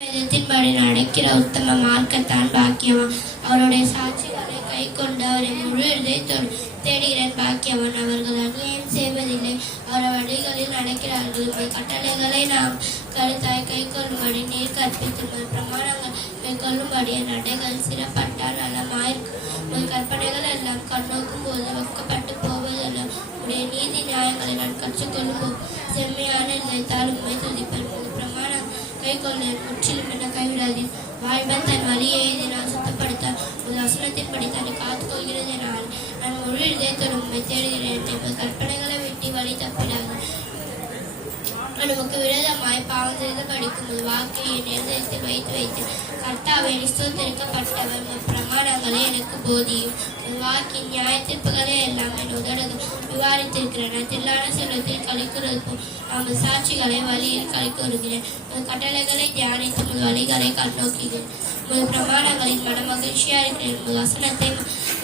வேதத்தின்படி நடக்கிற உத்தம மார்க்கத்தான் பாக்கியவன். அவருடைய சாட்சிகளை கை கொண்டு அவரை முழு இதயத்தோடு தேடுகிறேன் பாக்கியவன். அவர்கள் அநியாயம் செய்வதில்லை, அவர் வழிகளில் நடக்கிறார்கள். கட்டளைகளை நாம் கருத்தாய் கை கொள்ளும்படி நீர் கற்பித்து பிரமாணங்கள் கை கொள்ளும்படி நடைகள் சிறப்பட்டால் நலமாயிருக்கும். கற்பனைகள் எல்லாம் கண்ணோக்கும் போது வெக்கப்பட்டு போவதல்ல. உடைய நீதி நியாயங்களை நான் கற்றுக்கொள்ளும் போது செம்மையான இதயத்தால் உண்மை துதிப்பேன். பிரமாணம் கை கொள்ள முற்றிலும் என கைவிடாதீர். வாழ்வன் தன் வழியை எதிரால் சுத்தப்படுத்த ஒரு வசனத்தின்படி தன்னை காத்துக்கொள்கிறது என்னால் நான் முழு இதயத்தோடு உண்மை தேடுகிறேன். கற்பனைகளை வெட்டி வழி தப்பிடாது. நமக்கு விரோதமாய் பாவம் செய்து படிக்கும் வாக்கை என் இருதயத்தில் வைத்து கர்த்தாவை நிஸ்தோத்தரிக்கப்பட்டவர் பிரமாணங்களை எனக்கு போதியும். வாக்கின் நியாய தீர்ப்புகளே எல்லாம் என் உதடுகள் விவாரித்திருக்கிறன. தில்லான செல்வத்தில் கழிக்கிறது நமது சாட்சிகளை வழியில் கழிக்க வருகிறேன். கட்டளைகளை தியானித்து வழிகளை கண்ணோக்குகிறேன். பிரமாணங்களின் மன மகிழ்ச்சியா இருக்கிறேன். வசனத்தை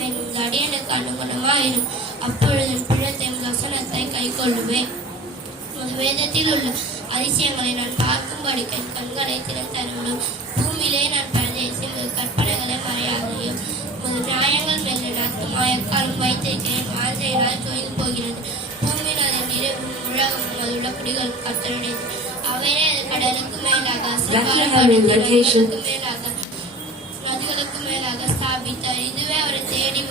என் அடியனுக்கு அனுகுணமாயிரும். அப்பொழுது பிழத்தை வசனத்தை கை கொள்ளுவேன். வேதத்தில் உள்ள அதிசயங்களை நான் பார்க்கும்படி கண்களை திறந்தருளும். பூமியிலே நான் பிரதேசி கற்பனைகளை மறையாதையும் நியாயங்கள் மேல் ஆத்துமாயக்காலும் வைத்திருக்கிறேன். வாழ்க்கையினால் தொய்ந்து போகிறது. பூமியில் அதன் நிறைவும் உலகமும் அதுள்ள குடிகளும் கத்தருடையது. அவையே அது கடலுக்கு மேலாக நதிகளுக்கு மேலாக ஸ்தாபித்தார். இதுவே அவரை தேடி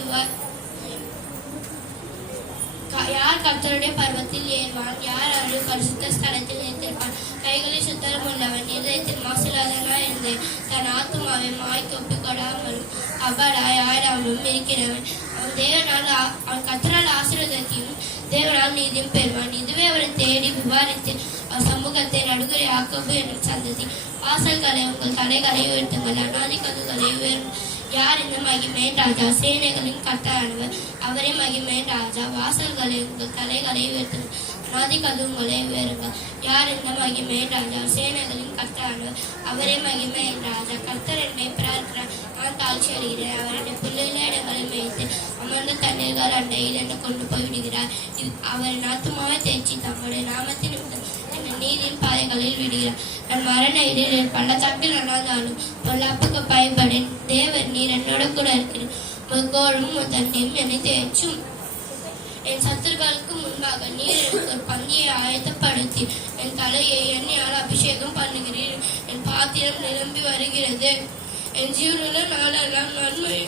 யார் கர்த்தருடைய பர்வத்தில் ஏறுவான்? யார் அவருடைய பரிசுத்த ஸ்தலத்தில் நிறுத்திருப்பான்? கைகளில் சுத்தரம் உள்ளவன், இதயத்தில் மாசில்லாதவனாய் இருந்து தன் ஆத்துமாவை மாய்க்கு ஒப்பிக்கொடாமலும் அபராய் ஆயிராமலும் இருக்கிறவன். அவன் கர்த்தரால் ஆசீர்வாதத்தையும் தேவனால் நீதியும் பெறுவான். இதுவே அவரை தேடி விவாரித்து அவர் சமூகத்தை நடுகுறை ஆக்கபு என்னும் சந்ததி. வாசல்களை உங்கள் தலைகளை உயர்த்துங்கள், அநாதி கதவுகளை உயரும். யார் இந்த மகிமேன் ராஜா? சேனைகளின் கர்த்தரானவர் அவரே மகிமேன் ராஜா. வாசல்களை உங்கள் தலைகளை உயர்த்துங்கள், அநாதி கதவுகளை உயருங்கள். யார் இந்த மகிமேன் ராஜா? சேனைகளின் கர்த்தரானவர் அவரே மகிமேன் ராஜா. கர்த்தர் என் மேய்ப்பராக இருக்கிறார், நான் தாழ்ச்சி அடைகிறேன். அவர் என்னை புல்லுள்ள இடங்களில் மேய்த்து அமர்ந்த தண்ணீர்கள் அண்டையில் என்னை கொண்டு போய் விடுகிறார். அவர் ஆத்துமாவை தேய்ச்சி தம்முடைய நாமத்தின் நீரின் பாதைகளில் விடுகிறார். நான் மரண இடையில் பள்ளத்தாக்கில் நடந்தாலும் பொல்லாப்புக்கு பயப்படேன். தேவர் நீர் என்னோட கூட இருக்கிறேன். கோலும் தண்ணியும் என்னை தேய்ச்சும். என் சத்துருக்களுக்கு முன்பாக நீர் எனக்கு ஒரு பந்தியை ஆயத்தப்படுத்தி என் தலையை எண்ணெயால் அபிஷேகம் பண்ணுகிறீர். என் பாத்திரம் நிரம்பி வருகிறது. என் ஜீவனுள்ள நாளெல்லாம் நன்மை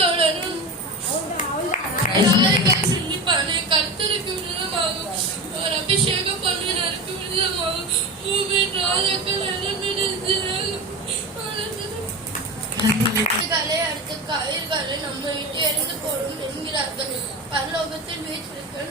தொடரும். கர்த்தருக்கு விருதமாகும், அவர் அபிஷேகம் பண்ணினருக்கு விருதமாகும். பூமியின் ராஜாக்கள் அடுத்த கயிர்களை நம்ம விட்டு எரிந்து போடும் என்கிறார்கள். பரலோகத்தில் வீட்டிருக்கிற